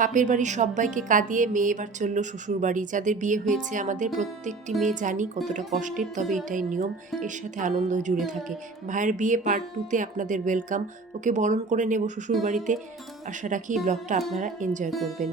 বাপের বাড়ির সবাইকে কাঁদিয়ে মেয়ে এবার চলল শ্বশুর বাড়ি। যাদের বিয়ে হয়েছে আমাদের প্রত্যেকটি মেয়ে জানি কতটা কষ্টের, তবে এটাই নিয়ম, এর সাথে আনন্দ জুড়ে থাকে। ভাইয়ের বিয়ে পার্ট 2-তে আপনাদের ওয়েলকাম। ওকে বরণ করে নেব শ্বশুর বাড়িতে। আশা রাখি এই ব্লগটা আপনারা এনজয় করবেন।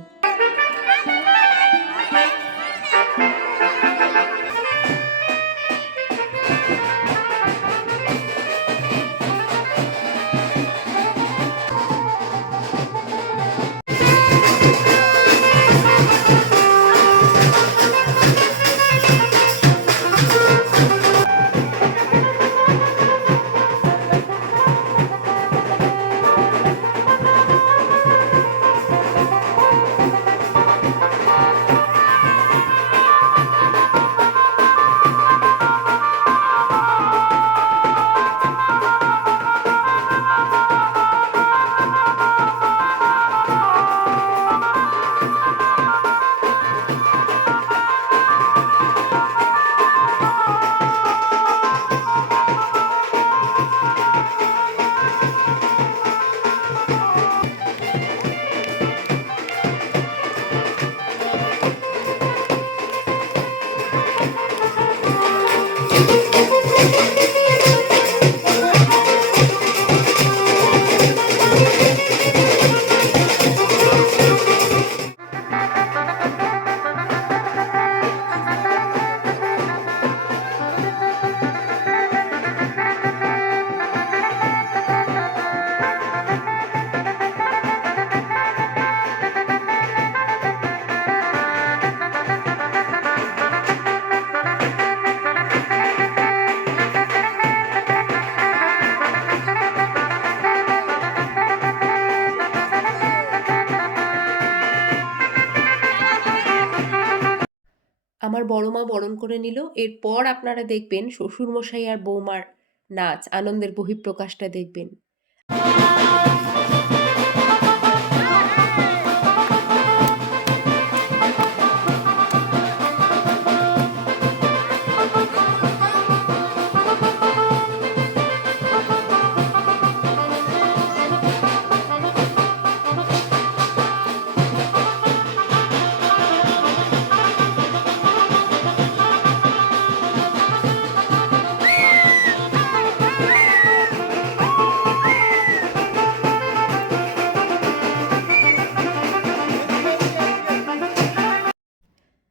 আমার বড় মা বরণ করে নিল। এরপর আপনারা দেখবেন শ্বশুরমশাই আর বৌমার নাচ, আনন্দের বহিঃপ্রকাশটা দেখবেন।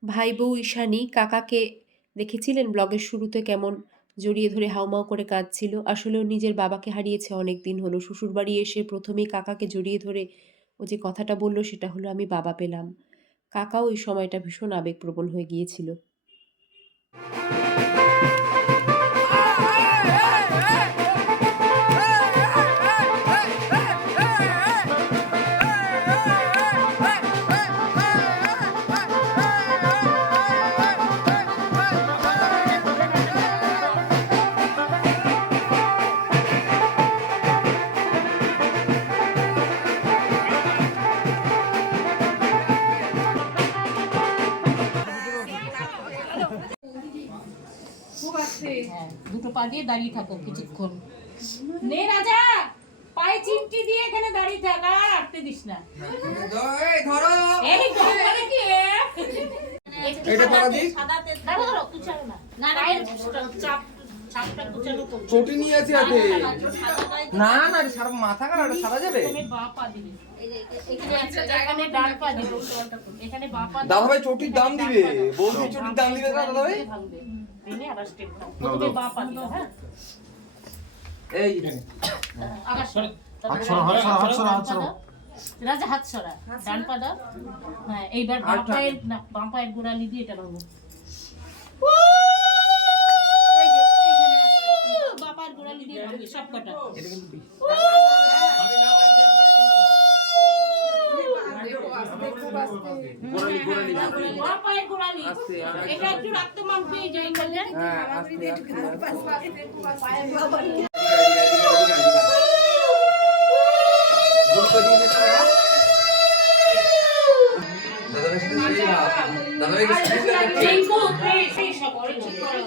ভাই বউ ঈশানী কাকাকে দেখেছিলেন ব্লগের শুরুতে কেমন জড়িয়ে ধরে হাউমাউ করে কাঁদছিল। আসলেও নিজের বাবাকে হারিয়েছে অনেক দিন হলো। শ্বশুরবাড়ি এসে প্রথমেই কাকাকে জড়িয়ে ধরে ও যে কথাটা বলল সেটা হলো, আমি বাবা পেলাম। কাকাও ওই সময়টা ভীষণ আবেগপ্রবণ হয়ে গিয়েছিল। দুটো পা দিয়ে দাঁড়িয়ে থাকো কিছুক্ষণ। নে রাজা, পায়ে চিমটি দিয়ে এখানে দাঁড়িয়ে থাক, আর আটতে দিস না। এই ধরো, এই ধরো কি এটা পড়া দি সাদাতে ধরো কুচানো না, না পায়ের চাপ চাপটা কুচানো তো চটি নিয়ে আছে হাতে। না না সারা মাথা কাটা সারা যাবে। তুমি বাঁ পা দিবে, এখানে আছে, এখানে ডান পা দিবে, এখানে বাঁ পা দাদা ভাই চটির দাম দিবে, বলছি চটির দাম দিবে না দাদা ভাই। দিনে আবার স্টেপ দাও, তুমি বাঁ পা দিবে। হ্যাঁ এই এখানে আবার সরে, হাত ছড়া হাত ছড়া রাজা হাত ছড়া, ডান পা দাও। হ্যাঁ এইবার বাঁ পায়ের গোড়ালি দিয়ে এটা ভাঙো। এই যে এইখানে আছে, বাঁ পায়ের গোড়ালি দিয়ে ভাঙবে সব কটা। এটা কিন্তু বাঁ পায়ের গোড়ালি এটা একটু রাখতে মাপবে, এই যে এইখানে। হ্যাঁ আস্তে আস্তে দাদা ভাই টিঙ্কু এই সব করে ঠিক করে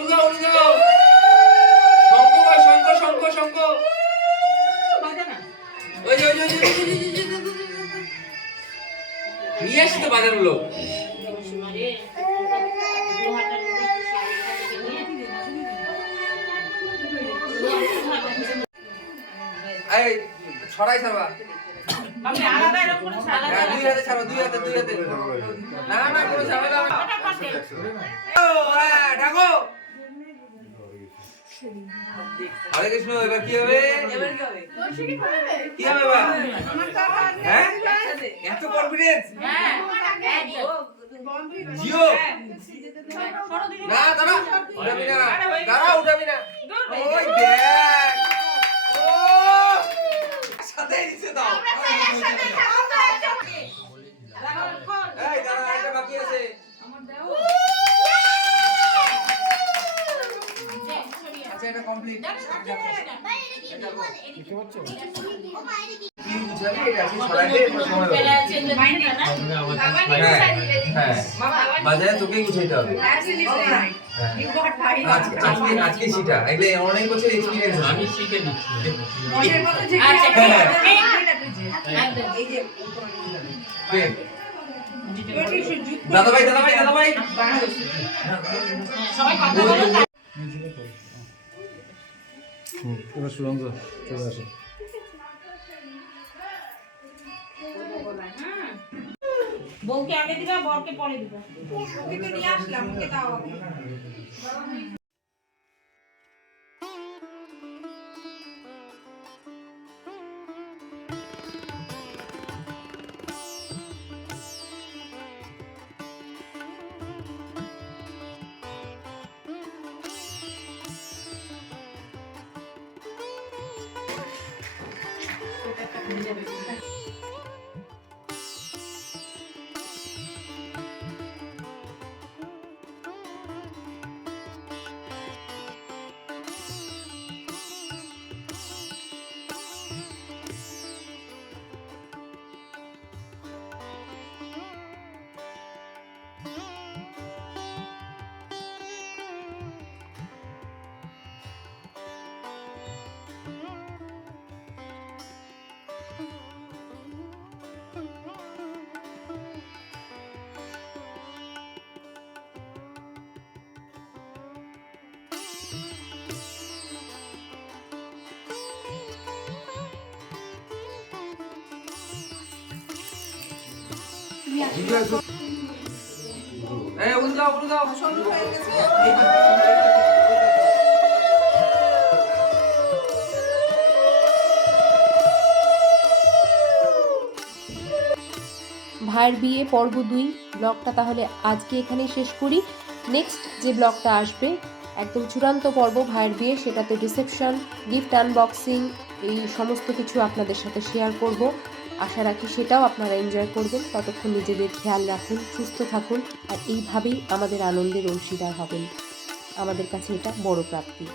লুকাও লুকাও। শঙ্খ ভাই, শঙ্খ শঙ্খ শঙ্খ। বাজা না। ওই যে, ওই যে, ওই যে, ওই যে, ওই যে, নিয়ে আসি তো বাজারের লোক। আরে, লোহাটা নিয়ে এই ছড়াই ছাড়বা। আমি আলাদা এরকম করে সাদা হ্যাঁ, দুই হাতে ছাড়ো, দুই হাতে, দুই হাতে। না না কোনো ঝামেলা হবে না। ও, হ্যাঁ, ঢাকো। হরে কৃষ্ণ, এবার কি হবে? কি হবে এবার? হ্যাঁ? এত কনফিডেন্স? হ্যাঁ জিও। না, দাঁড়া। উঠাবি না। দাঁড়া, উঠাবি না। ওই দেখ। ও! সাথেই দিছে দাও। এই দাঁড়া, একটা বাকি আছে। আচ্ছা, এটা কমপ্লিট। কি বুঝাবি? এটা আছে, ছড়াইলে এরপর সময় হবে। হ্যাঁ, হ্যাঁ। বাজারে তোকেই গুছাইতে হবে। আজকে সেটা এগুলো অনেক বছর এক্সপিরিয়েন্স আছে। আমি শিখে নিচ্ছি। দাদা ভাই, দাদা ভাই, দাদা ভাই। সবাই কথা বলো। এবার সুরঙ্গ চলে আসে। বউকে আগে দিবা, বরকে পরে দিবা। এই উল্টাও, উল্টাও। ভাইয়ের বিয়ে পর্ব 2 ব্লগটা তাহলে আজকে এখানেই শেষ করি। নেক্সট যে ব্লগটা আসবে একদম চূড়ান্ত পর্ব ভাইয়ের বিয়ে, সেটাতে রিসেপশন, গিফট আনবক্সিং, এই সমস্ত কিছু আপনাদের সাথে শেয়ার করব। আশা রাখি সেটাও আপনারা এনজয় করবেন। ততক্ষণ নিজেদের খেয়াল রাখুন, সুস্থ থাকুন, আর এইভাবেই আমাদের আনন্দের অংশীদার হবেন। আমাদের কাছে এটা বড় প্রাপ্তি।